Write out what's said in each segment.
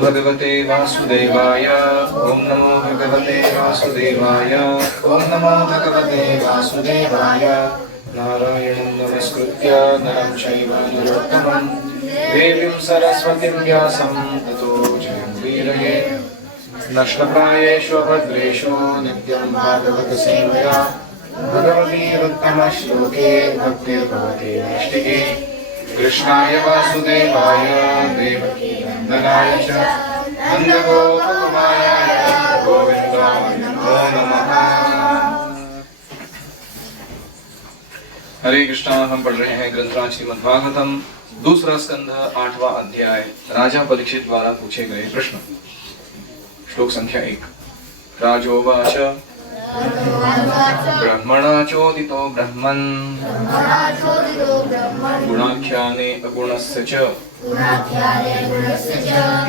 भगवते वासुदेवाय। ओम नमो भगवते वासुदेवाय। ओम नमो भगवते वासुदेवाय। नारायणं नमस्कृत्य नरं चैव नरोत्तमं देवीं सरस्वतीं व्यासं ततो जयमुदीरये। नष्टप्रायेषु भद्रेषु नित्यं भागवत सेवया भगवतीरुत्तमश्लोके भक्तिर्भवति नैष्टिके। कृष्णाय वासुदेवाय देवकी नन्दनाय च नन्दगोपकुमाराय गोविन्दाय नमो नमः। हरे कृष्णा। हम पढ़ रहे हैं ग्रंथराज श्रीमद्भागवतम, दूसरा स्कंध, 8वां अध्याय, राजा परीक्षित द्वारा पूछे गए प्रश्न। श्लोक संख्या 1। राजोवाच ब्रह्मणा चोदितो ब्रह्मन् गुणाख्याने अगुणस्य च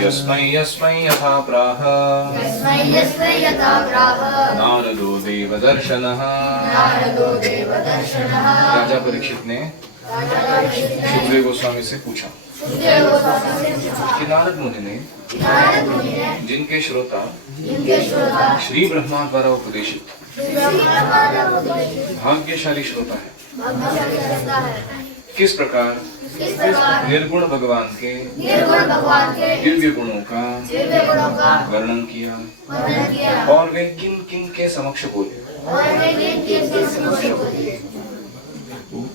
यस्मै यस्मै यथा प्राह नारदो देवदर्शनः। राजा परीक्षित ने सुखदेव गोस्वामी से पूछा कि नारद मुनि ने जिनके श्रोता श्री ब्रह्मा द्वारा उपदेशित भाग्यशाली श्रोता है, किस प्रकार निर्गुण भगवान के दिव्य गुणों का वर्णन किया और वे किन किन के समक्ष बोले।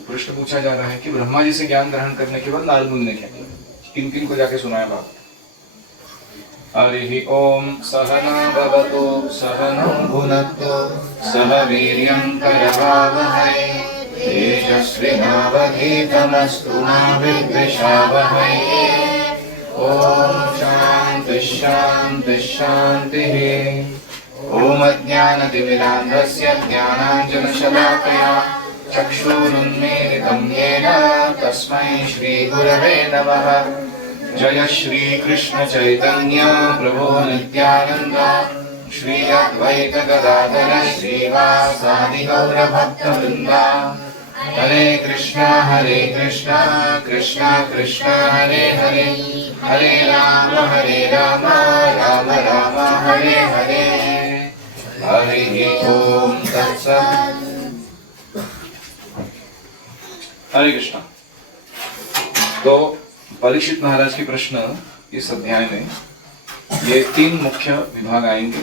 प्रश्न पूछा जा रहा है कि ब्रह्मा जी से ज्ञान ग्रहण करने के बाद नारद मुनि ने क्या किया, किन किन को जाके सुनाया बात। हरि ओम सहना भवतु सहनौ भुनक्तु सह वीर्यं करवावहै तेजस्विनावधीतमस्तु मा विद्विषावहै। ओम शांति शांति शांतिः। ओम अज्ञानतिमिरान्धस्य ज्ञानाञ्जनशलाकया चक्षुरुन्मीलितं येन तस्मै श्रीगुरवे नमः। जय श्री कृष्ण चैतन्य प्रभो नित्यानंद श्री अद्वैत गदाधर श्रीवासादि गौर भक्तवृंद। हरे कृष्णा कृष्ण कृष्ण हरे हरे, हरे राम राम राम हरे हरे। हरि ओम तत्सत्। हरे कृष्णा। तो परीक्षित महाराज के प्रश्न इस अध्याय में ये 3 मुख्य विभाग आएंगे।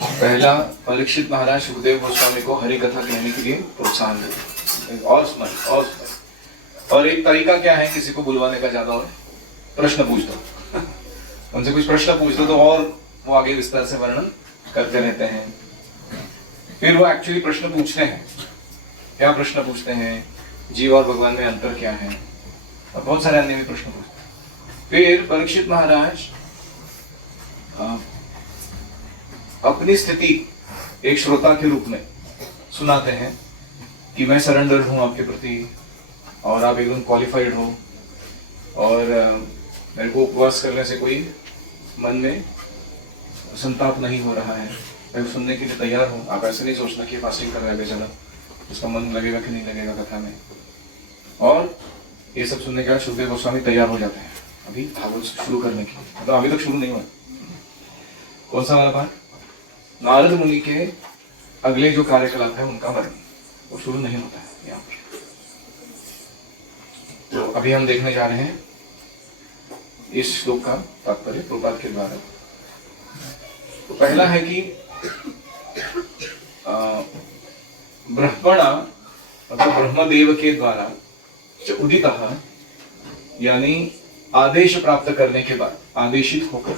पहला, परीक्षित महाराज सुखदेव गोस्वामी को हरि कथा कहने के लिए प्रोत्साहन देते और सुनाए। और एक तरीका क्या है किसी को बुलवाने का, ज्यादा और प्रश्न पूछ दो उनसे कुछ प्रश्न पूछ दो तो और वो आगे विस्तार से वर्णन करते रहते हैं। फिर वो एक्चुअली प्रश्न पूछते हैं, क्या प्रश्न पूछते हैं, जीव और भगवान में अंतर क्या है, और बहुत सारे अन्य भी प्रश्न पूछते। फिर परीक्षित महाराज अपनी स्थिति एक श्रोता के रूप में सुनाते हैं कि मैं सरेंडर हूं आपके प्रति और आप एकदम क्वालिफाइड हो और मेरे को उपवास करने से कोई मन में संताप नहीं हो रहा है, मैं सुनने के लिए तैयार हूं। आप ऐसे नहीं सोचना कि फास्टिंग कर रहा है बेचारा, उसका मन लगेगा कि नहीं लगेगा कथा में। और ये सब सुनने के बाद सुखदेव गोस्वामी तैयार हो जाते हैं अभी भागवत शुरू करने के लिए। मतलब अभी तक शुरू नहीं हुआ। कौन सा वाला पाठ? नारद मुनि के अगले जो कार्यकलाप है उनका वर्णन, वो शुरू नहीं होता है यहाँ पर। तो अभी हम देखने जा रहे हैं इस श्लोक का तात्पर्य प्रभुपाद के द्वारा। तो पहला है कि ब्रह्मणा मतलब ब्रह्मदेव के द्वारा उदितः यानी आदेश प्राप्त करने के बाद, आदेशित होकर,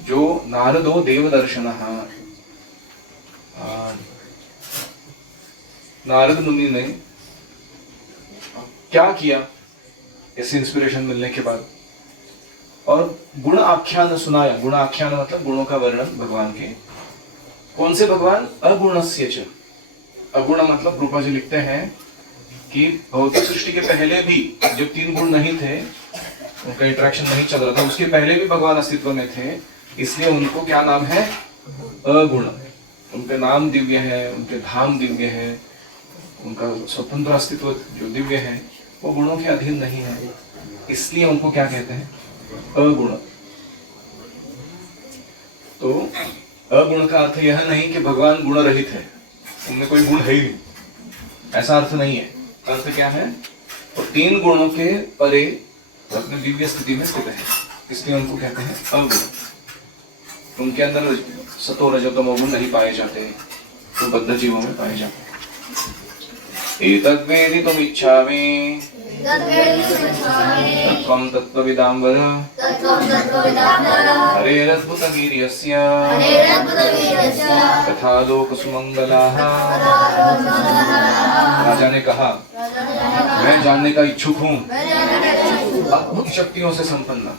जो नारदो देवदर्शनः, नारद मुनि ने क्या किया इस इंस्पिरेशन मिलने के बाद, और गुण आख्यान सुनाया। गुण आख्यान मतलब गुणों का वर्णन भगवान के। कौन से भगवान? अगुणस्य च। अगुण मतलब रूपा जी लिखते हैं कि भौतिक सृष्टि के पहले भी जब 3 गुण नहीं थे, उनका इंटरेक्शन नहीं चल रहा था, उसके पहले भी भगवान अस्तित्व में थे, इसलिए उनको क्या नाम है? अगुण। उनके नाम दिव्य है, उनके धाम दिव्य है, उनका स्वतंत्र अस्तित्व जो दिव्य है वो गुणों के अधीन नहीं है, इसलिए उनको क्या कहते हैं? अगुण। तो अगुण का अर्थ यह नहीं कि भगवान गुण रहित है, उनमें कोई गुण है ही नहीं, ऐसा अर्थ नहीं है। अर्थ क्या है? तो 3 गुणों के परे अपने दिव्य स्थिति में स्थित है, इसलिए उनको कहते हैं अगुण। उनके अंदर सतो रजो तमो गुण नहीं पाए जाते, तो बद्ध जीवों में पाए जाते हैं। एतद्वेदितुमिच्छामि तत्त्वं तत्त्वविदाम्बर हरेरद्भुतवीर्यस्य तथा लोकसुमङ्गलाः। राजा ने कहा, मैं जानने का इच्छुक हूँ अद्भुत शक्तियों से संपन्न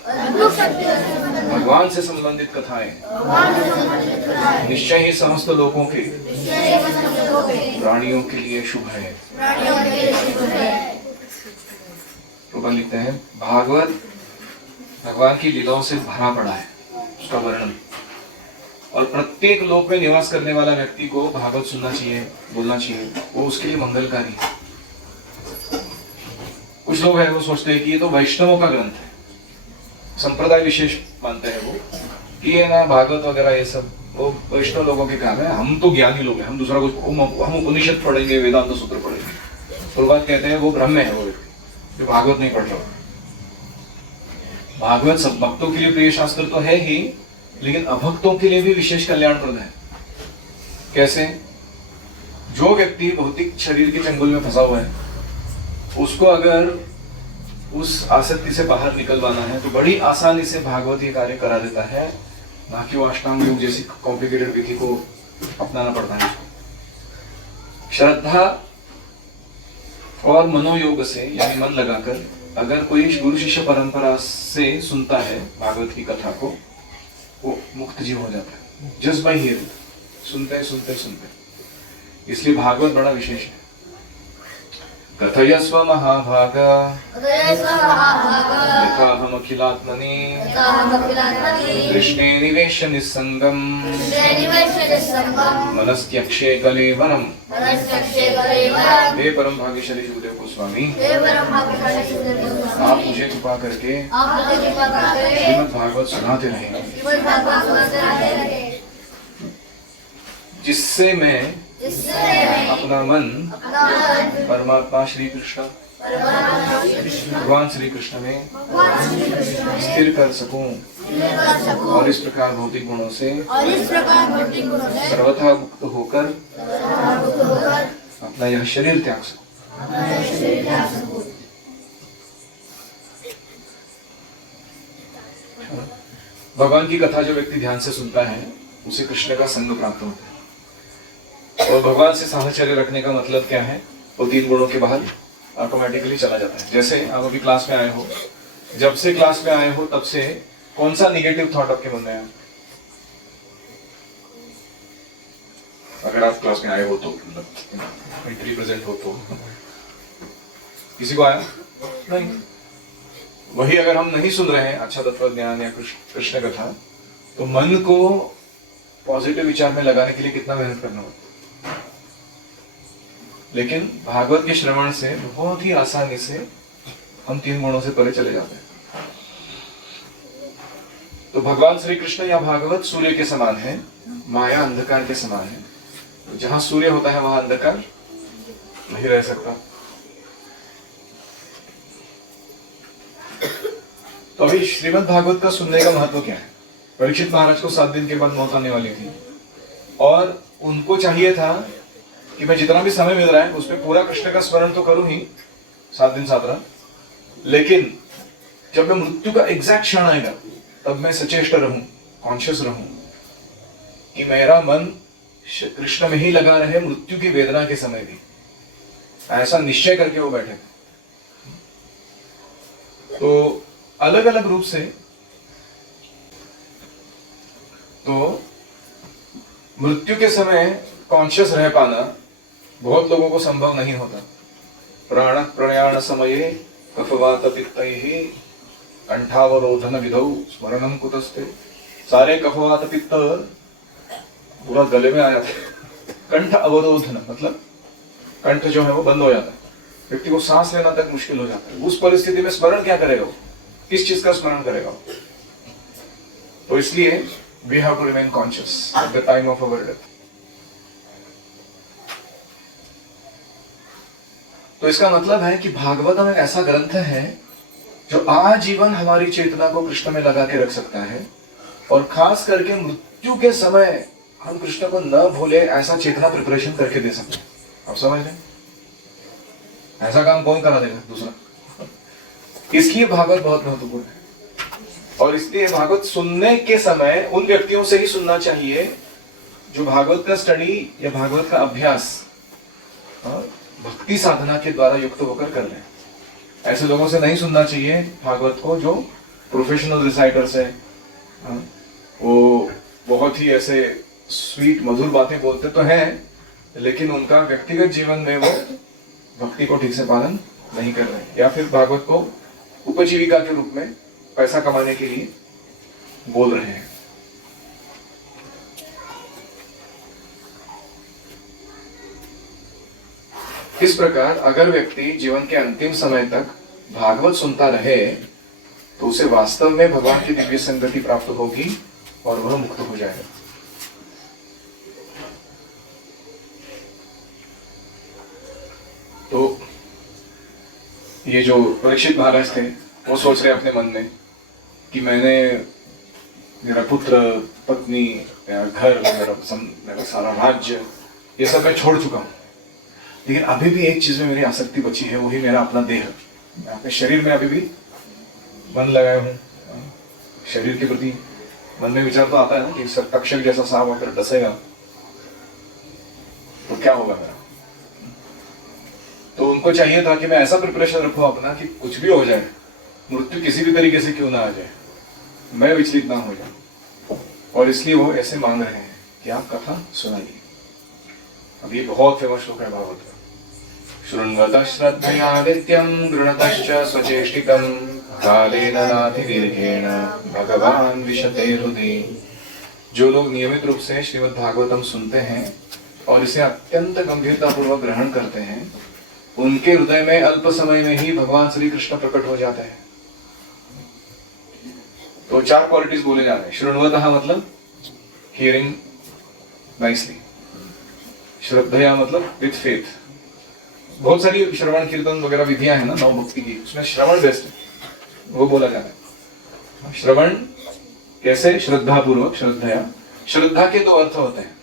भगवान से संबंधित कथाएं निश्चय ही समस्त लोगों के प्राणियों के लिए शुभ है। तो लिखते हैं भागवत भगवान की लीलाओं से भरा पड़ा है, उसका वर्णन, और प्रत्येक लोक में निवास करने वाला व्यक्ति को भागवत सुनना चाहिए, बोलना चाहिए, वो उसके लिए मंगलकारी है। कुछ लोग हैं वो सोचते हैं कि ये तो वैष्णवों का ग्रंथ है, संप्रदाय विशेष मानते हैं वो कि ये ना भागवत वगैरह ये सब वो वैष्णव लोगों के काम है, हम तो ज्ञानी लोग हैं, हम दूसरा कुछ हम उपनिषद पढ़ेंगे, वेदांत सूत्र पढ़ेंगे। तो बात कहते हैं वो ब्रह्म है, वो व्यक्ति जो भागवत नहीं पढ़ रहा। भागवत सब भक्तों के लिए प्रिय शास्त्र तो है ही, लेकिन अभक्तों के लिए भी विशेष कल्याणप्रद है। कैसे? जो व्यक्ति भौतिक शरीर के चंगुल में फंसा हुआ है, उसको अगर उस आसक्ति से बाहर निकलवाना है तो बड़ी आसानी से भागवत ये कार्य करा देता है, ना कि वो अष्टांग योग जैसी कॉम्प्लिकेटेड विधि को अपनाना पड़ता है। श्रद्धा और मनोयोग से यानी मन लगाकर अगर कोई गुरु शिष्य परंपरा से सुनता है भागवत की कथा को, वो मुक्त जीव हो जाता है, जस्ट बाय हियरिंग, सुनते सुनते। इसलिए भागवत बड़ा विशेष है। कथयस्व महाभाग यथाहमखिलात्मनि कृष्णे निवेश निस्संगम मनस्त्यक्षे कलेवरम। हे परम भाग्यशाली सुखदेव गोस्वामी, आप मुझे कृपा करके श्रीमद् भागवत सुनाते रहे, जिससे मैं अपना मन परमात्मा श्री कृष्ण भगवान श्री कृष्ण में स्थिर कर सकूं और इस प्रकार भौतिक गुणों से सर्वथा मुक्त होकर अपना यह शरीर त्याग सकूं। भगवान की कथा जो व्यक्ति ध्यान से सुनता है उसे कृष्ण का संग प्राप्त होता है। और भगवान से साहचर्य रखने का मतलब क्या है? वो 3 गुणों के बाहर ऑटोमेटिकली चला जाता है। जैसे आप अभी क्लास में आए हो, जब से क्लास में आए हो तब से कौन सा निगेटिव थॉट आपके मन में आया? अगर आप क्लास में आए हो तो मेंटली प्रेजेंट हो तो किसी को आया नहीं। वही अगर हम नहीं सुन रहे हैं अच्छा तत्व ज्ञान या कृष्ण कथा, तो मन को पॉजिटिव विचार में लगाने के लिए कितना मेहनत करना होता है। लेकिन भागवत के श्रवण से बहुत ही आसानी से हम 3 गुणों से परे चले जाते हैं। तो भगवान श्री कृष्ण या भागवत सूर्य के समान है, माया अंधकार के समान है। तो जहां सूर्य होता है वहां अंधकार नहीं रह सकता। तो अभी श्रीमद् भागवत का सुनने का महत्व क्या है? परीक्षित महाराज को 7 दिन के बाद मौत आने वाली थी और उनको चाहिए था कि मैं जितना भी समय मिल रहा है उसमें पूरा कृष्ण का स्मरण तो करूं ही 7 दिन 7 रात, लेकिन जब मैं मृत्यु का एग्जैक्ट क्षण आएगा तब मैं सचेष्ट रहूं, कॉन्शियस रहूं कि मेरा मन कृष्ण में ही लगा रहे मृत्यु की वेदना के समय भी। ऐसा निश्चय करके वो बैठे। तो अलग अलग रूप से तो मृत्यु के समय कॉन्शियस रह पाना बहुत लोगों को संभव नहीं होता। प्राण प्रयाण समये कफवात पित्तैः कंठावरोधन विधौ स्मरणम कुतस्ते। सारे कफवात पित्त पूरा गले में आ जाते। कंठ अवरोधन मतलब कंठ जो है वो बंद हो जाता है, व्यक्ति को सांस लेना तक मुश्किल हो जाता है। उस परिस्थिति में स्मरण क्या करेगा? किस चीज का स्मरण करेगा? तो इसलिए we have to remain conscious at the time of our death. तो इसका मतलब है कि भागवतम एक ऐसा ग्रंथ है जो आजीवन हमारी चेतना को कृष्ण में लगा के रख सकता है, और खास करके मृत्यु के समय हम कृष्ण को न भूले ऐसा चेतना प्रिपरेशन करके दे सकते हैं। आप समझ रहे हैं? ऐसा काम कौन करा देगा दूसरा? इसलिए भागवत बहुत महत्वपूर्ण है, और इसलिए भागवत सुनने के समय उन व्यक्तियों से ही सुनना चाहिए जो भागवत का स्टडी या भागवत का अभ्यास भक्ति साधना के द्वारा युक्त होकर कर रहे हैं। ऐसे लोगों से नहीं सुनना चाहिए भागवत को जो प्रोफेशनल रिसाइटर्स है, वो बहुत ही ऐसे स्वीट मधुर बातें बोलते तो हैं, लेकिन उनका व्यक्तिगत जीवन में वो भक्ति को ठीक से पालन नहीं कर रहे, या फिर भागवत को उपजीविका के रूप में पैसा कमाने के लिए बोल रहे हैं। इस प्रकार अगर व्यक्ति जीवन के अंतिम समय तक भागवत सुनता रहे तो उसे वास्तव में भगवान की दिव्य संगति प्राप्त होगी और वह मुक्त हो जाएगा। तो ये जो परीक्षित महाराज थे वो सोच रहे अपने मन में कि मैंने मेरा पुत्र, पत्नी, मेरा घर, मेरा सारा राज्य, ये सब मैं छोड़ चुका हूं, लेकिन अभी भी एक चीज में मेरी आसक्ति बची है, वही मेरा अपना देह। मैं अपने शरीर में अभी भी मन लगाया हूँ। शरीर के प्रति मन में विचार तो आता है ना कि तक्षक जैसा सांप आकर डसेगा तो क्या होगा मेरा। तो उनको चाहिए था कि मैं ऐसा प्रिपरेशन रखूं अपना कि कुछ भी हो जाए, मृत्यु किसी भी तरीके से क्यों ना आ जाए, मैं विचलित ना हो जाऊं। और इसलिए वो ऐसे मांग रहे हैं कि आप कथा सुनाइए। अब ये बहुत फेमस श्लोक है भागवत का। शृण्वतः श्रद्धया नित्यं गृणतश्च स्वचेष्टितं कालेन नातिदीर्घेण भगवान विशते हृदि। जो लोग नियमित रूप से श्रीमद् भागवतम सुनते हैं और इसे अत्यंत गंभीरता पूर्वक ग्रहण करते हैं, उनके हृदय में अल्प समय में ही भगवान श्री कृष्ण प्रकट हो जाते हैं। तो 4 क्वालिटीज बोले जा रहे हैं। शृण्वतः मतलब हियरिंग नाइसली, श्रद्धया मतलब विथ फेथ। बहुत सारी श्रवण कीर्तन वगैरह विधियां हैं ना नव भक्ति की, उसमें श्रवण बेस्ट है, वो बोला जा रहा है। श्रवण कैसे? श्रद्धा पूर्वक, श्रद्धया। श्रद्धा के 2 अर्थ होते हैं,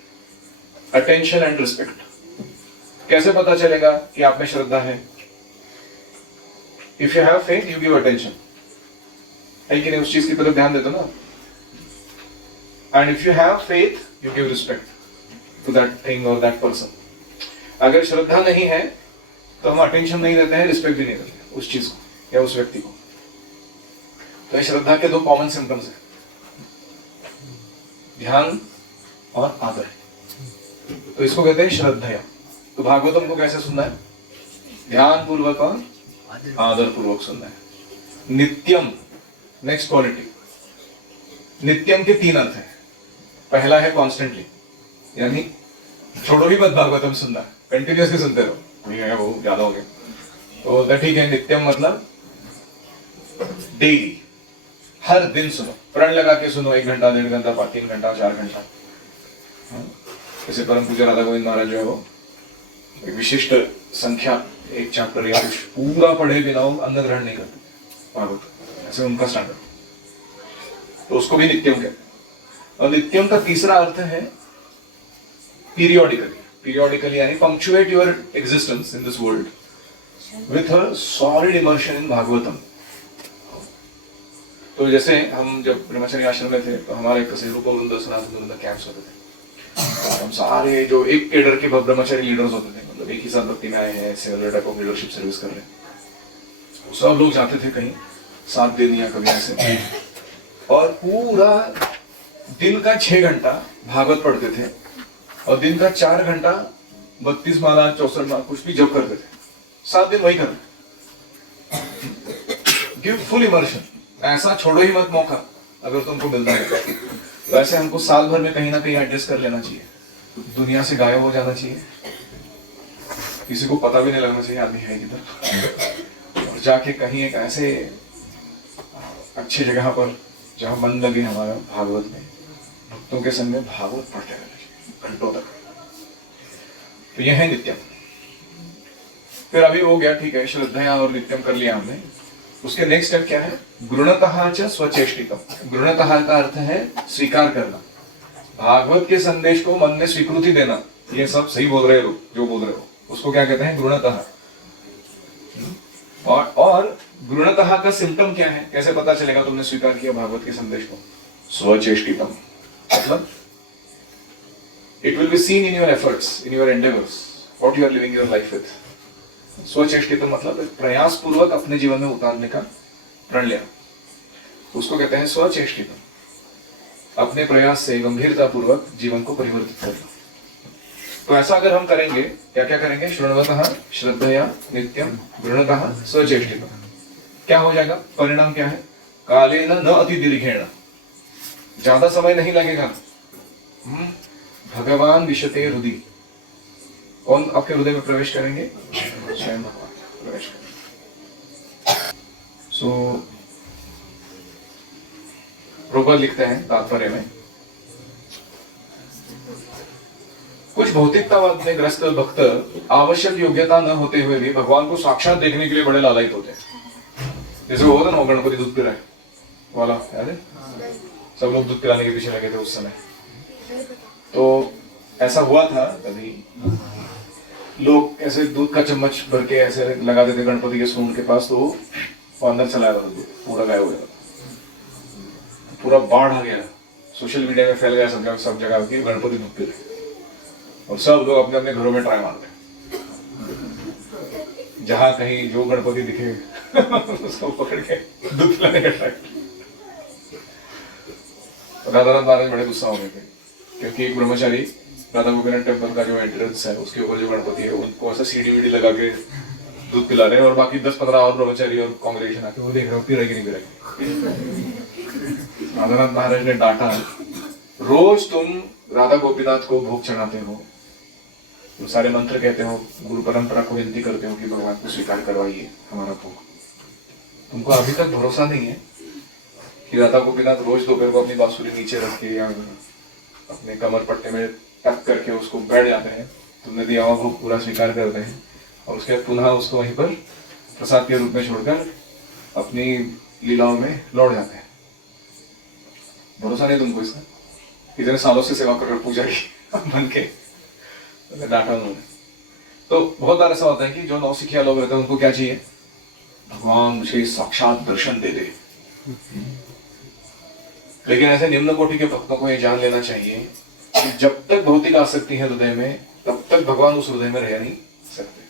अटेंशन एंड रिस्पेक्ट। कैसे पता चलेगा कि आप में श्रद्धा है? If you have faith you give attention, है कि नहीं? उस चीज की तरफ ध्यान देते ना। And if you have faith you give respect to that thing और दैट पर्सन। अगर श्रद्धा नहीं है तो हम अटेंशन नहीं देते हैं, रिस्पेक्ट भी नहीं देते उस चीज को या उस व्यक्ति को। तो ये श्रद्धा के 2 कॉमन सिम्टम्स हैं, ध्यान और आदर। तो इसको कहते हैं श्रद्धया। तो भागवतम को कैसे सुनना है? ध्यान पूर्वक और आदर पूर्वक सुनना है। नित्यम, नेक्स्ट क्वालिटी। नित्यम के 3 अर्थ हैं। पहला है कॉन्स्टेंटली, यानी छोड़ो ही मत भागवतम सुनना, कंटिन्यूअसली सुनते रहो। वो ज्यादा हो गया तो ठीक है। नित्यम मतलब डेली, हर दिन सुनो, प्रण लगा के सुनो, 1 घंटा, 1.5 घंटा, 3 घंटा, 4 घंटा। जैसे परम पूज्य राधा गोविंद महाराज जो है वो एक विशिष्ट संख्या, 1 चैप्टर या कुछ पूरा पढ़े बिना वो अन्न ग्रहण नहीं करते भागवत, ऐसे उनका स्टैंडर्ड। तो उसको भी नित्यम कहते हैं। और नित्यम का तीसरा अर्थ है पीरियोडिकली। पीरियोडिकली यानी punctuate your existence in this world with a solid immersion in Bhagavatam. तो जैसे हम जब ब्रह्मचर्य आश्रम में थे तो हमारे रूप वृंदा कैंप्स होते थे। हम सारे जो एक केडर के ब्रह्मचर्य लीडर्स होते थे, मतलब एक ही साथ भक्ति में आए हैं, similar type of leadership service कर रहे हैं, सब लोग जाते थे कहीं 7 दिन या कभी ऐसे, और पूरा दिन का 6 घंटा भागवत पढ़ते थे और दिन का 4 घंटा 32 माला 64 माला कुछ भी जप करते थे। 7 दिन वही करते। Give full immersion. ऐसा छोड़ो ही मत मौका अगर तुमको मिलता है। तो ऐसे हमको साल भर में कहीं ना कहीं एडजस्ट कर लेना चाहिए, दुनिया से गायब हो जाना चाहिए, किसी को पता भी नहीं लगना चाहिए आदमी है किधर, और जाके कहीं एक ऐसे अच्छी जगह पर जहाँ मन लगे हमारा भागवत में, भक्तों के संग में भागवत पढ़ते रहना चाहिए घंटों तक। तो यह है नित्यम। फिर अभी हो गया, ठीक है, श्रद्धया और नित्यम कर लिया हमने। उसके नेक्स्ट स्टेप क्या है? गृणतः च स्वचेष्टिकम। गृणतः का अर्थ है स्वीकार करना, भागवत के संदेश को मन में स्वीकृति देना। ये सब सही बोल रहे हो, जो बोल रहे हो उसको क्या कहते हैं? गृणतः। और गृणतः का सिम्टम क्या है? कैसे पता चलेगा तुमने स्वीकार किया भागवत के संदेश को? स्वचेष्टितम, मतलब it will be seen in your efforts, in your endeavours, what you are living your life with. स्वचेष्टितम मतलब प्रयास पूर्वक अपने जीवन में उतारने का प्रण लिया, उसको कहते हैं स्वचेष्टितम। अपने प्रयास से गंभीरता पूर्वक जीवन को परिवर्तित करना। तो ऐसा अगर हम करेंगे, क्या क्या करेंगे? शृण्वतः, श्रद्धया, नित्यम, गृणतः, स्वचेष्टितम। क्या हो जाएगा? परिणाम क्या है? कालेन न अति दीर्घेण, ज्यादा समय नहीं लगेगा। भगवान विशते हृदय। कौन आपके हृदय में प्रवेश करेंगे? स्वयं भगवान प्रवेश करेंगे। प्रभुपाद लिखते हैं तात्पर्य में, कुछ भौतिकतावाद में ग्रस्त भक्त आवश्यक योग्यता न होते हुए भी भगवान को साक्षात देखने के लिए बड़े लालायित होते हैं। जैसे वो होता ना, गणपति दूध पिलाए वाला, याद है? सब लोग दूध पिलाने के पीछे लगे थे उस समय। तो ऐसा हुआ था कभी, लोग ऐसे दूध का चम्मच भर के ऐसे लगा देते गणपति के सूंड के पास, तो वो अंदर चला जाता था, पूरा गायब हो गया, पूरा बाढ़ आ गया। सोशल मीडिया में फैल गया सब जगह की गणपति दूध पी रहे, और सब लोग अपने अपने घरों में ट्राई मारते हैं। जहां कहीं जो गणपति दिखे उसको पकड़ के दूध पिलाने का ट्राई। राधानाथ महाराज बड़े गुस्सा हो गए थे, क्योंकि एक ब्रह्मचारी राधा गोपीनाथ टेम्पल का जो एंट्रेंस है उसके ऊपर जो गणपति है उनको ऐसा सीढ़ी वीडी लगा के दूध पिला रहे हैं, और बाकी 10-15 और ब्रह्मचारी और कांग्रेगेशन आके वो देख रहे हो पी रहे कि नहीं पी रहे। राधानाथ महाराज ने डांटा, रोज तुम राधा गोपीनाथ को भोग चढ़ाते हो, तुम सारे मंत्र कहते हो, गुरु परंपरा को विनती करते हो कि भगवान को स्वीकार करवाइए हमारा भोग, तुमको अभी तक भरोसा नहीं है कि राधा गोपीनाथ रोज दोपहर को अपनी बांसुरी नीचे रख के या अपने कमर पट्टे में टक करके उसको बैठ जाते हैं, तुमने दिया हुआ भोग पूरा स्वीकार करते हैं, और उसके बाद पुनः उसको वहीं पर प्रसाद के रूप में छोड़कर अपनी लीलाओं में लौट जाते हैं। भरोसा नहीं तुमको इसका? इतने सालों से सेवा कर पूजा की बन के डांटा उन्होंने। तो बहुत बार ऐसा होता है कि जो नौसिखिया लोग रहते हैं उनको क्या चाहिए? भगवान मुझे साक्षात दर्शन दे दे। लेकिन ऐसे निम्न कोटि के भक्तों को ये जान लेना चाहिए कि जब तक भौतिक आसक्ति है हृदय में, तब तक भगवान उस हृदय में रह नहीं सकते,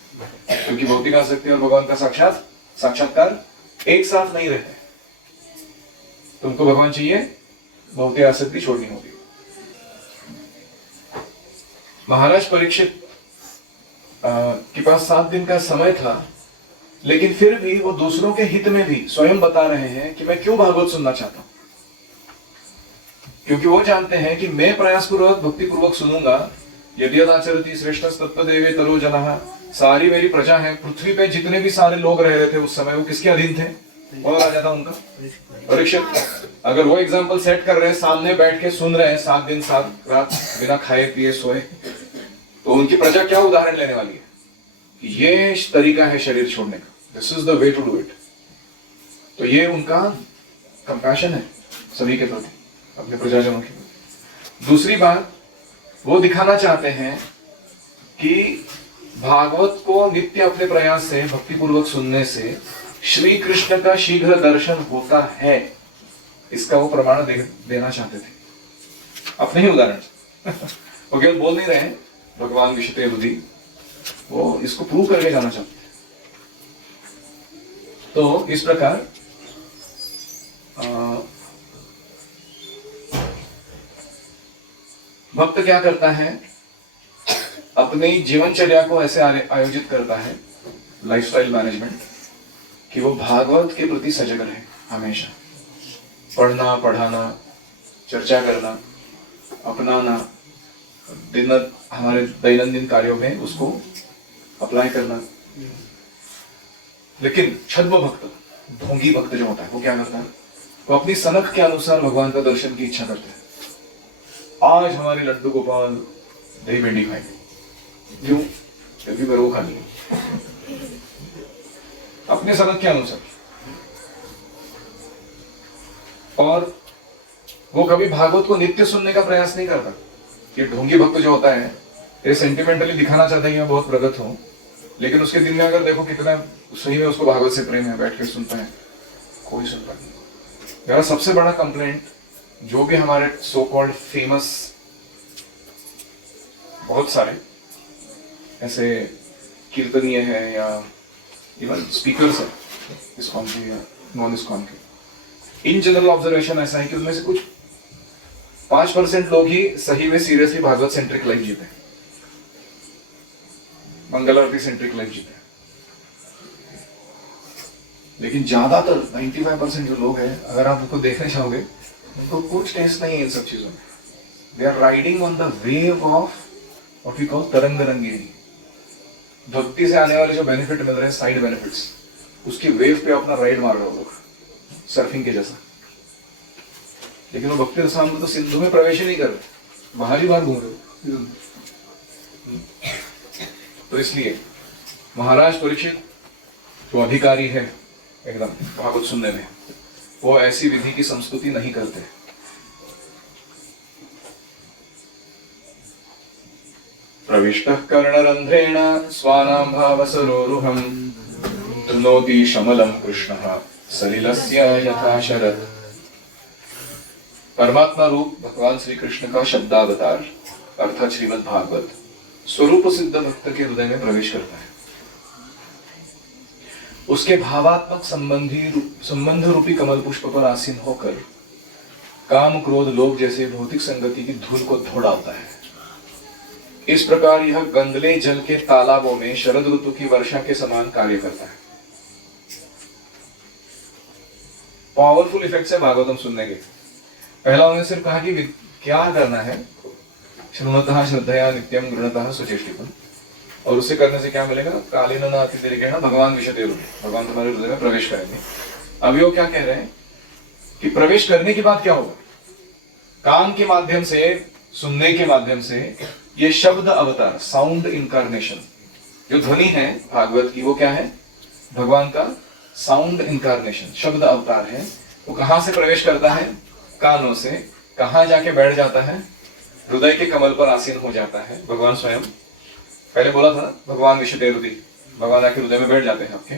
क्योंकि भौतिक आसक्ति और भगवान का साक्षात्कार एक साथ नहीं रहते। तुमको भगवान चाहिए, भौतिक आसक्ति छोड़नी होगी। महाराज परीक्षित के पास 7 दिन का समय था, लेकिन फिर भी वो दूसरों के हित में भी स्वयं बता रहे हैं कि मैं क्यों भागवत सुनना चाहता हूं, क्योंकि वो जानते हैं कि मैं प्रयास पूर्वक भक्ति पूर्वक सुनूंगा। यदि आचरति श्रेष्ठ तत्पदेवे तरो जनः, सारी मेरी प्रजा है। पृथ्वी पे जितने भी सारे लोग रह रहे थे उस समय, वो किसके अधीन थे? कौन राजा था उनका? परीक्षित। अगर वो एग्जाम्पल सेट कर रहे हैं, सामने बैठ के सुन रहे हैं 7 दिन 7 रात बिना खाए पिए सोए, तो उनकी प्रजा क्या उदाहरण लेने वाली है? ये तरीका है शरीर छोड़ने का, this is the way to do it. तो ये उनका कंपैशन है सभी के प्रति, अपने प्रजाजनों के प्रति। दूसरी बात, वो दिखाना चाहते हैं कि भागवत को नित्य अपने प्रयास से भक्ति पूर्वक सुनने से श्री कृष्ण का शीघ्र दर्शन होता है, इसका वो प्रमाण देना चाहते थे अपने ही उदाहरण से। वो केवल बोल नहीं रहे हैं भगवान विशते हृदय, वो इसको प्रूव करके जाना चाहते थे। तो इस प्रकार भक्त क्या करता है? अपनी जीवनचर्या को ऐसे आयोजित करता है, लाइफस्टाइल मैनेजमेंट, कि वो भागवत के प्रति सजग रहे हमेशा। पढ़ना, पढ़ाना, चर्चा करना, अपनाना, हमारे दैनंदिन कार्यों में उसको अप्लाई करना। लेकिन छद्म भक्त, ढोंगी भक्त जो होता है, वो क्या करता है? वो अपनी सनक के अनुसार भगवान का दर्शन की इच्छा करते हैं। आज हमारे लड्डू गोपाल दही भिंडी खाएंगे, क्यों? क्योंकि मेरे को खानी है, अपने सनक के अनुसार। और वो कभी भागवत को नित्य सुनने का प्रयास नहीं करता। ये ढोंगी भक्त जो होता है, ये सेंटिमेंटली दिखाना चाहता है कि मैं बहुत प्रगत हूं, लेकिन उसके दिल में अगर देखो कितना सही में उसको भागवत से प्रेम है, बैठ के सुनता है, कोई सुनता नहीं। मेरा सबसे बड़ा कंप्लेंट, जो भी हमारे सो कॉल्ड फेमस बहुत सारे ऐसे कीर्तनीय है या इवन स्पीकर्स है इस्कॉन के या नॉन इस्कॉन के, इन जनरल ऑब्जर्वेशन ऐसा है कि उनमें से कुछ 5% लोग ही सही में सीरियसली भागवत सेंट्रिक लाइफ जीते हैं, मंगल आरती सेंट्रिक लाइफ जीते हैं। लेकिन ज्यादातर 95% जो लोग हैं, अगर आप उनको देखने चाहोगे, उनको कुछ टेस्ट नहीं है इन सब चीजों में। They are riding on the wave of what we call तरंग रंगीनी। भक्ति से आने वाले जो बेनिफिट मिल रहे हैं, साइड बेनिफिट्स, उसकी वेव पे अपना राइड मार रहे हो लोग, सर्फिंग के जैसा। लेकिन वो भक्ति रसामृत तो सिंधु में प्रवेश ही नहीं कर रहे, बाहर ही बाहर घूम रहे हो। तो इसलिए महाराज परीक्षित जो अधिकारी है एकदम भागवत सुनने में, वो ऐसी विधि की संस्तुति नहीं करते। प्रविष्टः कर्णरंध्रेण स्वानां भावसरोरुहं धुनोति शमलं कृष्णः सलिलस्य यथा शरद। परमात्मा रूप भगवान श्री कृष्ण का शब्दावतार अर्थात श्रीमद् भागवत स्वरूप सिद्ध भक्त के हृदय में प्रवेश करता है। उसके भावात्मक संबंध रूपी कमल पुष्प पर आसीन होकर काम क्रोध लोभ जैसे भौतिक संगति की धूल को धो डालता है। इस प्रकार यह गंदले जल के तालाबों में शरद ऋतु की वर्षा के समान कार्य करता है। पावरफुल इफेक्ट्स है भागवतम सुनने के। पहला उन्होंने सिर्फ कहा कि क्या करना है, श्रृणुतः श्रद्धया नित्यम गृणतः सुचेष्टितम्, और उसे करने से क्या मिलेगा? कालीन न अतिदेरिकेण भगवान विशते रूप, भगवान तुम्हारे हृदय में प्रवेश करेंगे। अभी वो क्या कह रहे हैं कि प्रवेश करने के बाद क्या होगा? कान के माध्यम से, सुनने के माध्यम से ये शब्द अवतार, साउंड इनकारनेशन, जो ध्वनि है भागवत की, वो क्या है? भगवान का साउंड इनकारनेशन, शब्द अवतार है। वो कहां से प्रवेश करता है? कानों से। कहां जाके बैठ जाता है? हृदय के कमल पर आसीन हो जाता है भगवान स्वयं। पहले बोला था ना, भगवान विशते हृदय, भगवान आके हृदय में बैठ जाते हैं आपके।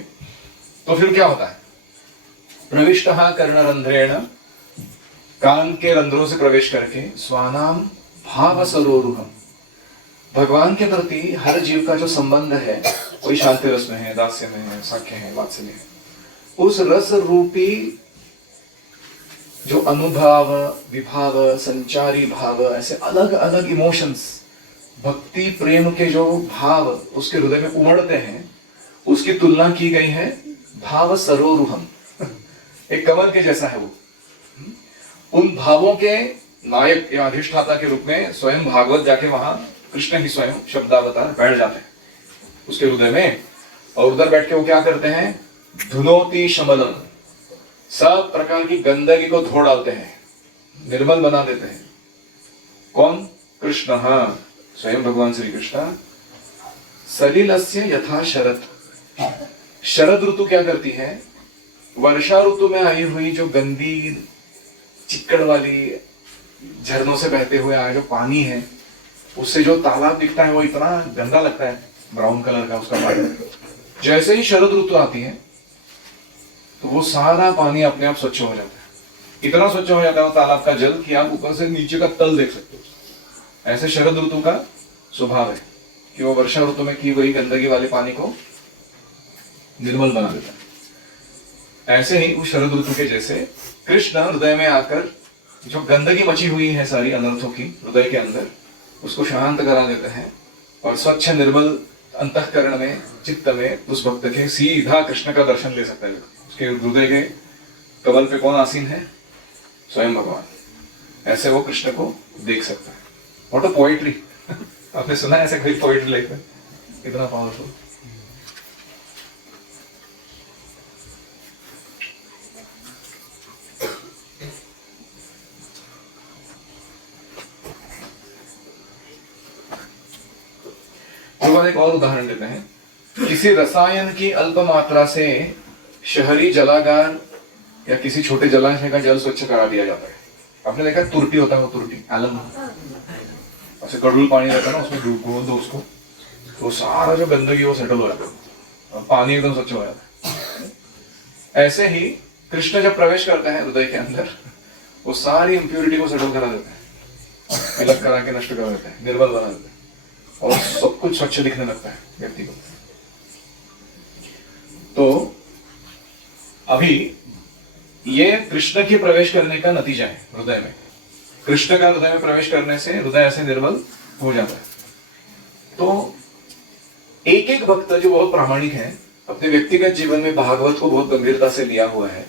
तो फिर क्या होता है? प्रविष्टः कर्णरंध्रेण, कान के रंध्रों से प्रवेश करके, स्वानाम भाव सरोरुहम, भगवान के प्रति हर जीव का जो संबंध है, कोई शांति रस में है, दास्य में है, साख्य है, वात्सल्य है, उस रस रूपी जो अनुभव, विभाव, संचारी भाव, ऐसे अलग अलग इमोशंस, भक्ति प्रेम के जो भाव उसके हृदय में उमड़ते हैं, उसकी तुलना की गई है भाव सरोरुहम, एक कमल के जैसा है वो। उन भावों के नायक या अधिष्ठाता के रूप में स्वयं भागवत जाके वहां कृष्ण ही स्वयं शब्दावतार बैठ जाते हैं उसके हृदय में। और उधर बैठ के वो क्या करते हैं? धुनोति शमलम, सब प्रकार की गंदगी को धो डालते हैं, निर्मल बना देते हैं। कौन? कृष्ण, स्वयं भगवान श्री कृष्ण। सलिलस्य यथा शरद, शरद ऋतु क्या करती है? वर्षा ऋतु में आई हुई जो गंदी चिक्कड़ वाली झरनों से बहते हुए आया जो पानी है, उससे जो तालाब दिखता है वो इतना गंदा लगता है, ब्राउन कलर का उसका पानी। जैसे ही शरद ऋतु आती है तो वो सारा पानी अपने आप स्वच्छ हो जाता है। इतना स्वच्छ हो जाता है वो तालाब का जल कि आप ऊपर से नीचे का तल देख सकते हो। ऐसे शरद ऋतु का स्वभाव है कि वो वर्षा ऋतु में की गई गंदगी वाले पानी को निर्मल बना देता है। ऐसे ही उस शरद ऋतु के जैसे कृष्ण हृदय में आकर जो गंदगी मची हुई है सारी अनर्थों की हृदय के अंदर, उसको शांत करा देते हैं और स्वच्छ निर्मल अंतःकरण में, चित्त में उस भक्त के सीधा कृष्ण का दर्शन ले सकता है। उसके हृदय के कमल पे कौन आसीन है? स्वयं भगवान। ऐसे वो कृष्ण को देख सकता है। What a poetry. आपने सुना है ऐसे कोई पोएट्री लाइफ में? इतना पावरफुल। प्रभुपाद एक और उदाहरण देते हैं, किसी रसायन की अल्प मात्रा से शहरी जलागार या किसी छोटे जलाशय का जल स्वच्छ करा दिया जाता है। आपने देखा तुरटी होता है, वो तुरटी एलम, ऐसे कड़ूल पानी रहता है ना, उसमें घोल दो उसको, तो सारा जो गंदगी वो सेटल हो जाता है और पानी एकदम स्वच्छ हो जाता है। ऐसे ही कृष्ण जब प्रवेश करते हैं हृदय के अंदर, वो सारी इंप्योरिटी को सेटल करा देते हैं, अलग करा के नष्ट कर देते हैं, निर्बल बना देते हैं और सब कुछ स्वच्छ दिखने लगता है व्यक्ति को। तो अभी ये कृष्ण के प्रवेश करने का नतीजा है हृदय में। कृष्ण का हृदय में प्रवेश करने से हृदय ऐसे निर्बल हो जाता है। तो एक एक भक्त जो बहुत प्रामाणिक है, अपने व्यक्तिगत जीवन में भागवत को बहुत गंभीरता से लिया हुआ है,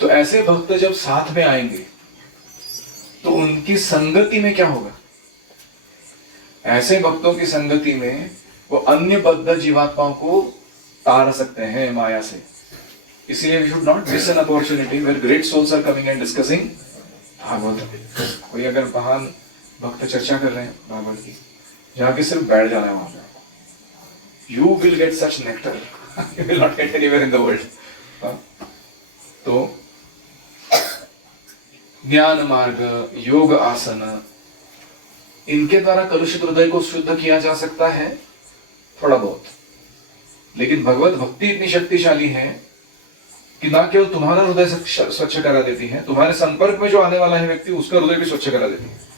तो ऐसे भक्त जब साथ में आएंगे तो उनकी संगति में क्या होगा? ऐसे भक्तों की संगति में वो अन्य बद्ध जीवात्माओं को तार सकते हैं माया से। इसलिए we should not miss an opportunity where great souls are coming and discussing Bhagavat. कोई अगर महान भक्त चर्चा कर रहे हैं भागवत की, जाके सिर्फ बैठ जाना है वहां पे, you will get such nectar you will not get anywhere in the world। तो ज्ञान मार्ग, योग आसन, इनके द्वारा कलुषित हृदय को शुद्ध किया जा सकता है थोड़ा बहुत, लेकिन भगवत भक्ति इतनी शक्तिशाली है कि ना केवल तुम्हारा हृदय स्वच्छ करा देती है, तुम्हारे संपर्क में जो आने वाला है व्यक्ति, उसका हृदय भी स्वच्छ करा देती है।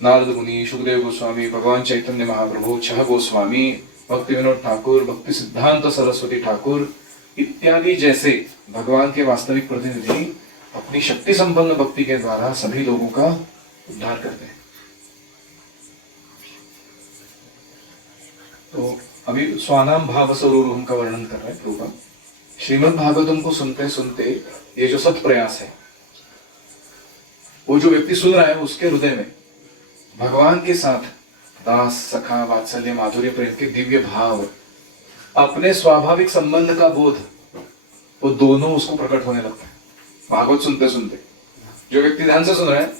नारद मुनि, सुखदेव गोस्वामी, भगवान चैतन्य महाप्रभु, छह गोस्वामी, भक्ति विनोद ठाकुर, भक्ति सिद्धांत सरस्वती ठाकुर इत्यादि जैसे भगवान के वास्तविक प्रतिनिधि अपनी शक्ति संपन्न भक्ति के द्वारा सभी लोगों का उद्धार करते हैं। तो अभी स्वानाम भाव स्वरूप का वर्णन कर रहे हैं प्रभुपाद। श्रीमद् भागवतम को सुनते सुनते ये जो सत प्रयास है, वो जो व्यक्ति सुन रहा है उसके हृदय में भगवान के साथ दास, सखा, वात्सल्य, माधुर्य, प्रेम के दिव्य भाव, अपने स्वाभाविक संबंध का बोध, वो दोनों उसको प्रकट होने लगता है भागवत सुनते सुनते। जो व्यक्ति ध्यान से सुन रहा है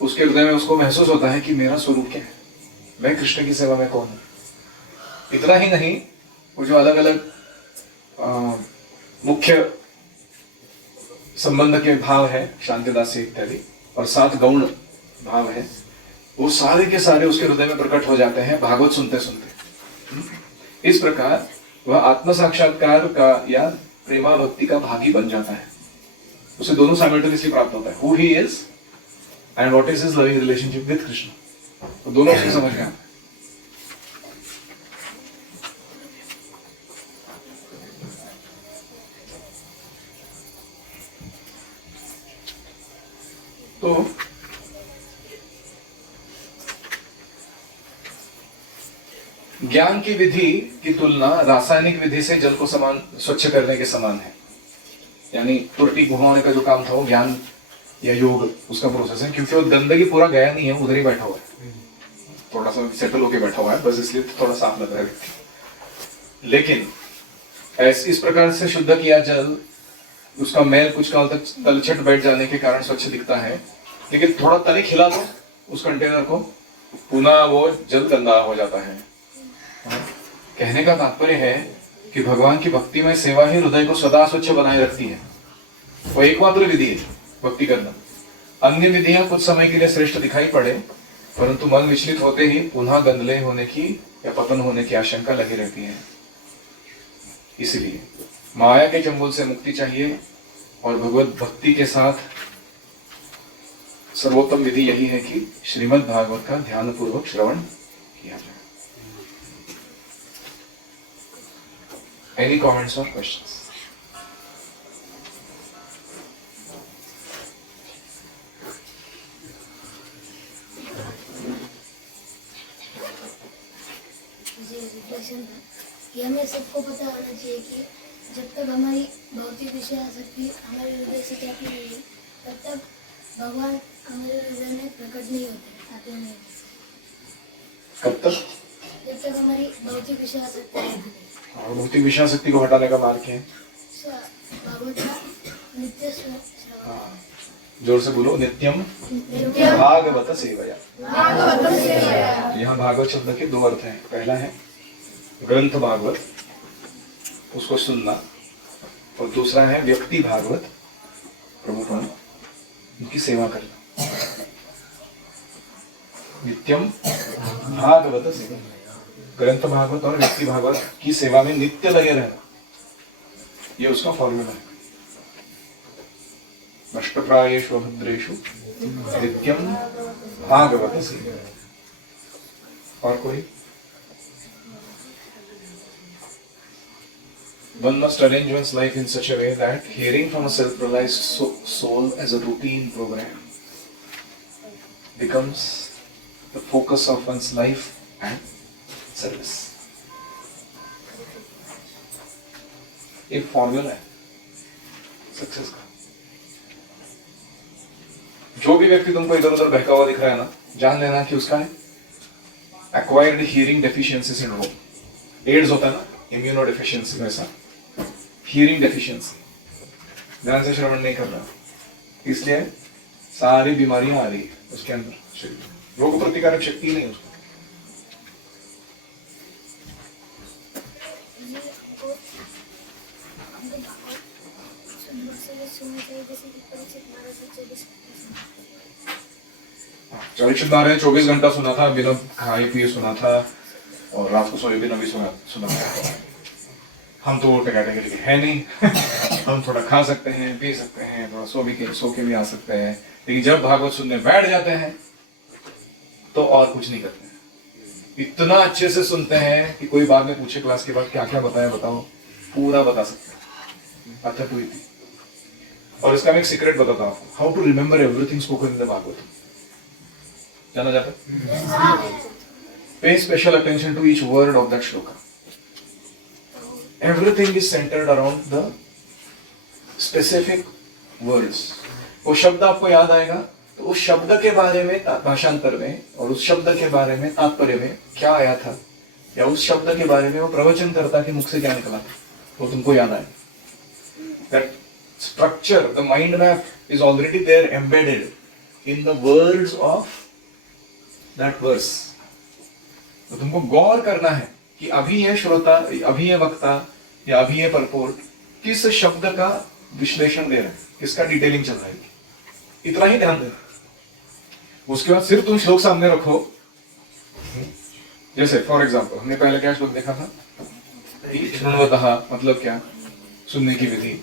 उसके हृदय में उसको महसूस होता है कि मेरा स्वरूप क्या है, मैं कृष्ण की सेवा में कौन हूं। इतना ही नहीं, वो जो अलग अलग मुख्य संबंध के भाव है, शांतिदासी इत्यादि, और 7 गौण भाव है, वो सारे के सारे उसके हृदय में प्रकट हो जाते हैं भागवत सुनते सुनते। इस प्रकार वह आत्म साक्षात्कार का या प्रेमा भक्ति का भागी बन जाता है। उसे दोनों साइमल्टेनियसली प्राप्त होता है, who he is and what is his loving relationship with Krishna, तो दोनों उसकी समझ में आता है। तो ज्ञान की विधि की तुलना रासायनिक विधि से जल को समान स्वच्छ करने के समान है। यानी तुरटी घुमाने का जो काम था वो ज्ञान या योग उसका प्रोसेस है, क्योंकि वो गंदगी पूरा गया नहीं है, उधर ही बैठा हुआ है, थोड़ा सा सेटल होके बैठा हुआ है, बस इसलिए थोड़ा साफ लग रहा है। लेकिन इस प्रकार से शुद्ध किया जल, उसका मैल कुछ काल तक तलछट बैठ जाने के कारण स्वच्छ दिखता है, लेकिन थोड़ा तनिक हिला दो उस कंटेनर को, पुनः वो जल गंदा हो जाता है। कहने का तात्पर्य है कि भगवान की भक्ति में सेवा ही हृदय को सदा स्वच्छ बनाए रखती है। वो एकमात्र विधि है भक्ति करना। अन्य विधियां कुछ समय के लिए श्रेष्ठ दिखाई पड़े, परंतु मन विचलित होते ही पुनः गंदले होने की या पतन होने की आशंका लगी रहती है। इसलिए माया के चंबुल से मुक्ति चाहिए और भगवत भक्ति के साथ सर्वोत्तम विधि यही है कि श्रीमद् भागवत का ध्यान पूर्वक श्रवण किया जाए। Any comments or questions? ये हमें सबको पता होना चाहिए कि जब तक हमारी भौतिक विषय आसक्ति हमारे हृदय से त्यागी नहीं है, तब तक भगवान हमारे हृदय में प्रकट नहीं होते, आते नहीं। कब तक? जब तक हमारी भौतिक विषय आसक्ति है। और भौतिक विषय शक्ति को हटाने का मार्ग है भगवत का नित्य श्रवण। जोर से बोलो, नित्यम भागवत सेवया। यहाँ भागवत शब्द के दो अर्थ हैं। पहला है ग्रंथ भागवत, उसको सुनना, और दूसरा है व्यक्ति भागवत, प्रभुपाद, उनकी सेवा करना। नित्यम भागवत सेवा, ग्रंथ भागवत और व्यक्ति भागवत की सेवा में नित्य लगे रहना, ये उसका फॉर्मूला है। नष्टप्रायेषु अभद्रेषु नित्यम भागवत सेवा। और कोई? One must arrange one's life in such a way that hearing from a self-realized soul as a routine program becomes the focus of one's life and service. एक फॉर्मूला है सक्सेस का। जो भी व्यक्ति तुमको इधर उधर बहका हुआ दिख रहा है ना, जान लेना कि उसका है acquired hearing deficiency syndrome. AIDS होता है ना, इम्यूनो डेफिशिएंसी, वैसा हियरिंग डेफिशिएंसी। ध्यान से श्रवण नहीं कर रहा, इसलिए सारी बीमारियां आ रही है उसके अंदर। रोग प्रतिकारक शक्ति नहीं उसको। परीक्षित महाराज ने 24 घंटा सुना था, बिना खाए पिए सुना था, और रात को सोए बिना भी सुना था। हम तो कैटेगरी के है नहीं। हम थोड़ा खा सकते हैं, पी सकते हैं, थोड़ा सो के भी आ सकते हैं, लेकिन जब भागवत सुनने बैठ जाते हैं तो और कुछ नहीं करते हैं। इतना अच्छे से सुनते हैं कि कोई बाद में पूछे क्लास के बाद क्या क्या बताया, बताओ, पूरा बता सकते हैं। अर्थात हुई थी। और इसका मैं एक सीक्रेट बताता हूँ, how to remember everything spoken in the Bhagavat. जाना जाता है? Pay special attention to each word of that shloka. Everything is centered around the specific words. वो शब्द आपको याद आएगा तो उस शब्द के बारे में भाषांतर में, और उस शब्द के बारे में तात्पर्य में क्या आया था, या उस शब्द के बारे में वो प्रवचन करता कि मुख से क्या निकला था, वो तुमको याद आएगा। That structure, the mind map is already there embedded in the words of that verse. तो तुमको गौर करना है कि अभी ये श्रोता, अभी ये वक्ता, या अभी ये परपोर्ट किस शब्द का विश्लेषण दे रहा है, किसका डिटेलिंग चल रहा है, इतना ही ध्यान देना। उसके बाद सिर्फ तुम श्लोक सामने रखो। जैसे फॉर एग्जांपल हमने पहले क्या श्लोक देखा था, शृण्वतः मतलब क्या, सुनने की विधि,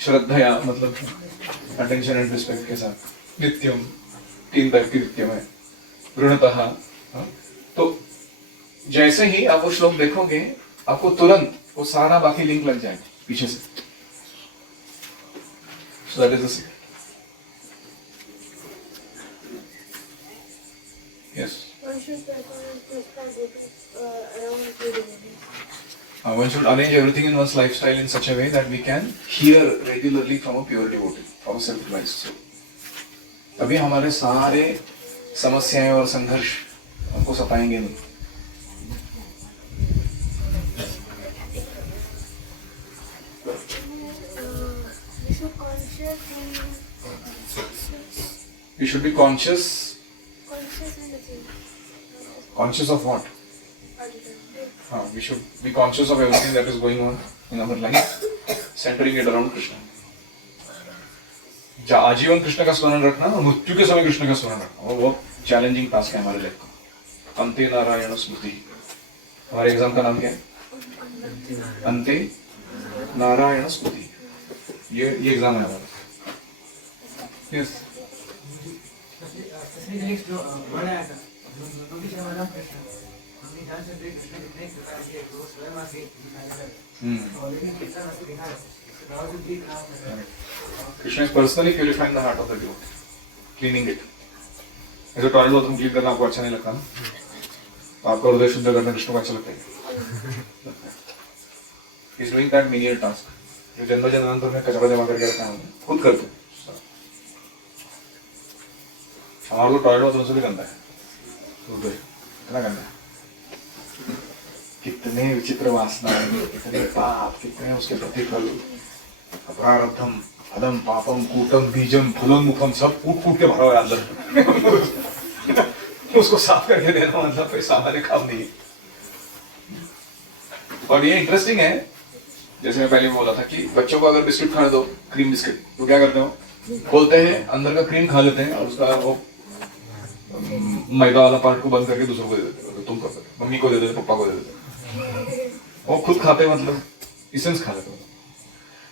श्रद्धया मतलब अटेंशन एंड रिस्पेक्ट के साथ, नित्यम 3 टाइप की नित्यम है, ऋणतः। तो जैसे ही आप वो श्लोक देखोगे आपको तुरंत वो सारा बाकी लिंक लग जाएगा पीछे से। So that is the secret. Yes. One should arrange everything in one's lifestyle in such a way that we can hear regularly from a pure devotee, from a self-realized soul. तभी हमारे सारे समस्याएं और संघर्ष हमको सताएंगे नहीं। We should be conscious. Conscious of what? We should be conscious of everything that is going on in our life, centering it around Krishna. आजीवन कृष्ण का स्मरण रखना और मृत्यु के समय कृष्ण का स्मरण रखना, और वो चैलेंजिंग टास्क है हमारे लाइफ का। अंते नारायण स्मृति, हमारे एग्जाम का नाम क्या है? अंते नारायण स्मृति। ये एग्जाम है हमारा। Yes. Krishna is personally purifying the heart of the devotee, cleaning it. ऐसे टॉयलेट बाथरूम क्लीन करना आपको अच्छा नहीं लगता ना? आपका हृदय शुद्ध करना कृष्ण को अच्छा लगता है। He is doing that menial task. जो जन्म जन्मांतर में कचरा जमा करके रखा है खुद करते हैं। हमारा तो टॉयलेट बाथरूम से भी गंदा है, हृदय इतना गंदा है। कितने विचित्र वासनाएं, कितने पाप, कितने उसके प्रतिफल, प्रारब्धम अदम पापम कूटम बीजम फुलोन्मुखम सब कूट कूट के भरा हुआ है अंदर। उसको साफ करके देना मतलब कोई सामान्य काम नहीं है। और ये इंटरेस्टिंग है, जैसे मैं पहले बोला था कि बच्चों को अगर बिस्किट खाने दो, क्रीम बिस्किट, तो क्या करते हो, खोलते हैं, अंदर का क्रीम खा लेते हैं और उसका वो मैदा वाला पार्ट को बंद करके दूसरों को दे देते हो। तुम कर सकते, मम्मी को दे देते, पापा को दे देते, वो खुद खाते, मतलब इसेंस खा लेते हो।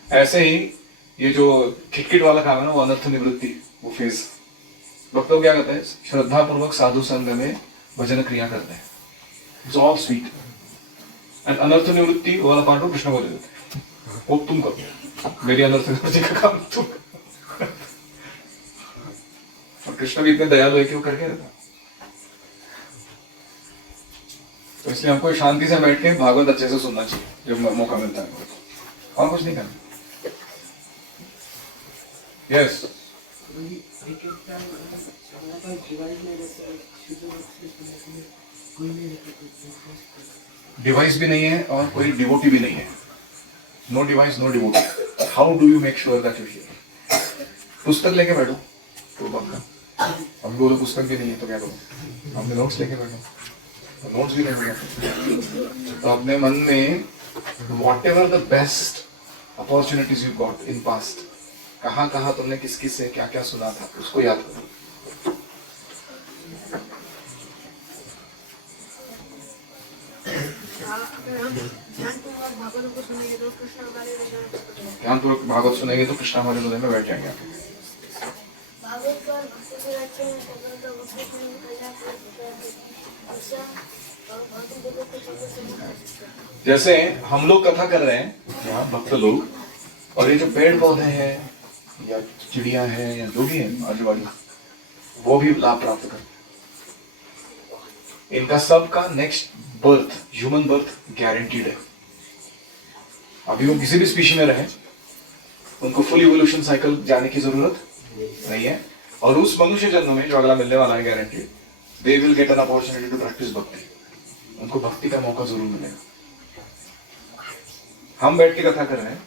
ऐसे ही ये जो खिटखिट वाला काम है ना, वो अनर्थ निवृत्ति, वो फेज भक्त लोग क्या करते हैं, श्रद्धा पूर्वक साधु संग में भजन क्रिया करते हैं, इट्स ऑल स्वीट। एंड अनर्थ निवृत्ति वाला पार्ट को कृष्ण को दे देते हैं, वो तुम करो, मेरी अनर्थ निवृत्ति का काम तुम करो। और कृष्ण भी इतने दयालु है कि वो करके देता। तो इसलिए हमको शांति से बैठ के भागवत अच्छे से सुनना चाहिए जब मौका मिलता है, और कुछ नहीं करना। यस, डिवाइस भी नहीं है और कोई डिवोटी भी नहीं है। No device no devotee. How do you make sure that you hear? पुस्तक लेके बैठो तो बात, हम बोलो पुस्तक भी नहीं है तो क्या करो, हमने नोट्स लेके बैठो, तो नोट्स भी नहीं मिले तो अपने मन में what ever the best opportunities you got in past, कहाँ कहाँ तुमने किस किस से क्या क्या सुना था, उसको याद करो। ध्यानपूर्वक भागवत सुनेंगे तो कृष्ण हमारे हृदय में बैठ जाएंगे। जैसे हम लोग कथा कर रहे हैं यहाँ भक्त लोग, और ये जो पेड़ पौधे हैं या चिड़िया है या जो भी है आजू बाजू, वो भी लाभ प्राप्त कर, इनका सबका next birth, human birth guaranteed है। अभी वो किसी भी स्पीशी में रहे, उनको फुल इवोल्यूशन साइकिल जाने की जरूरत नहीं है, और उस मनुष्य जन्म में जो अगला मिलने वाला है guaranteed, they will get an opportunity to practise bhakti, उनको भक्ति का मौका जरूर मिलेगा। हम बैठ के कथा कर रहे हैं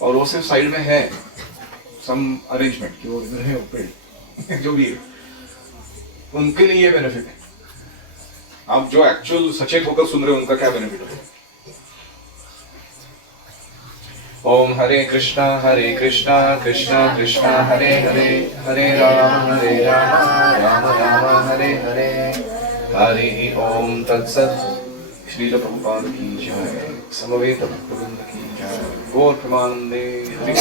और वो सिर्फ साइड में है सम अरेंजमेंट कि वो इधर है पेड़ जो भी है, उनके लिए ये बेनिफिट है। आप जो एक्चुअल सचेत होकर सुन रहे हो उनका क्या बेनिफिट है? ओम हरे कृष्णा कृष्णा कृष्णा हरे हरे, हरे राम राम राम हरे हरे, हरि ओम तत्सत। श्रील प्रभुपाद की जय, समवेत भक्तवृंद की जय, गौर प्रेमानंदे हरि।